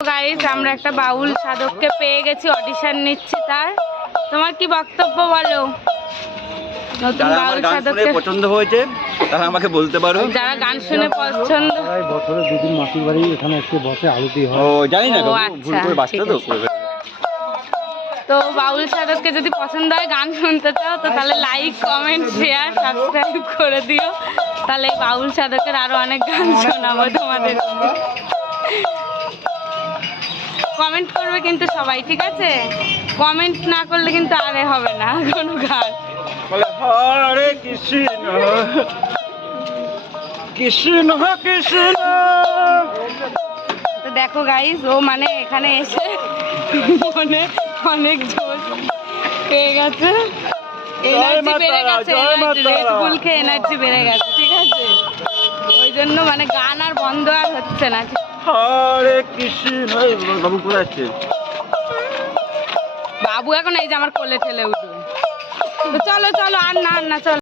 Guys আমরা একটা বাউল সাধককে পেয়ে গেছি, অডিশন নিচ্ছি তার। তোমার কি বক্তব্য বলো? নতুন বাউল সাধককে পছন্দ হয়েছে তারা আমাকে বলতে পারো। যারা গান শুনে পছন্দ, বছরে দুদিন মাসির বাড়ি এখানে এসে বসে আরতি হয়। ও জানি না, ও, ভুল আচ্ছা, করে বাঁচতে তো। তো বাউল সাধককে যদি পছন্দ হয়, গান শুনতে চাও, তো তাহলে লাইক কমেন্ট শেয়ার সাবস্ক্রাইব করে দিও। তাহলে এই বাউল সাধকের আরো অনেক গান শোনাবো তোমাদের। কমেন্ট করবে কিন্তু সবাই, ঠিক আছে? কমেন্ট না করলে কিন্তু আরে হবে না কোনো গান। বলে হরে কৃষ্ণ কৃষ্ণ কৃষ্ণ। তো দেখো গাইস, ও মানে এখানে এসে মনে অনেক জোশ পেয়ে গেছে, এনার্জি বেড়ে গেছে, রেড বুল খেয়ে এনার্জি বেড়ে গেছে, ঠিক আছে? ওই জন্য মানে গান আর বন্ধ আর হচ্ছে না। হরে কৃষ্ণ। বাবু কোথায় আছে? বাবু এখন এই যে আমার কোলে ঠেলে উঠবে। তো চলো চলো, আর না চলো।